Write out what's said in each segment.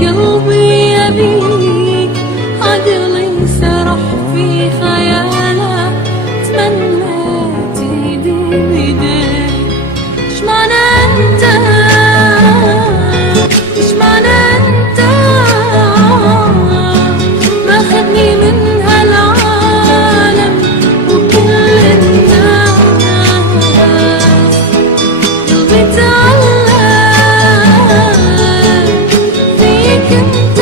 قلبي يبيك، عقلي سرح في خياله، تمنيت ايدي بيديك. ايش معنى انت، ايش معنى انت ماخذني من هالعالم وكل الناس. قلبي تعلق فيك انت،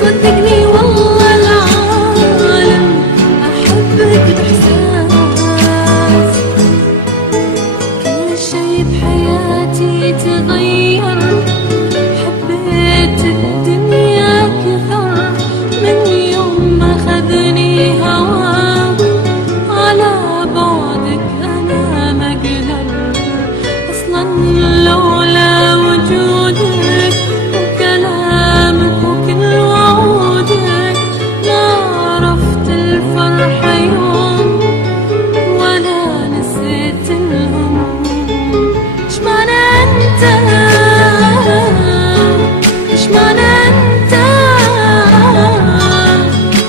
صدقني والله العالم احبك باحساس. كل شي بحياتي تغير، حبيت الدنيا كثر من يوم ما خذني هواك. على بعدك انا ما اقدر اصلا، لولا وجودك وكلامك وكل وعودك ما عرفت الفرحة يوم ولا نسيت الهموم. ايش معنى انت، ايش معنى انت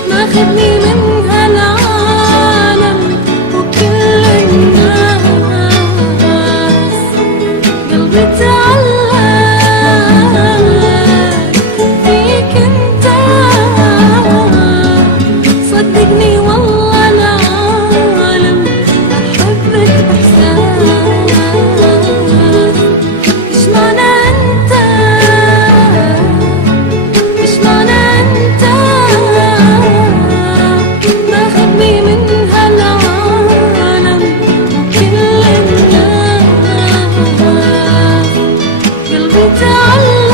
ماخذني من هالعالم وكل الناس. قلبي تعلق فيك انت، صدقني والله العالم احبك باحساس. ايش معنى انت، ايش معنى انت ماخذني من هالعالم وكل الناس. قلبي تعلق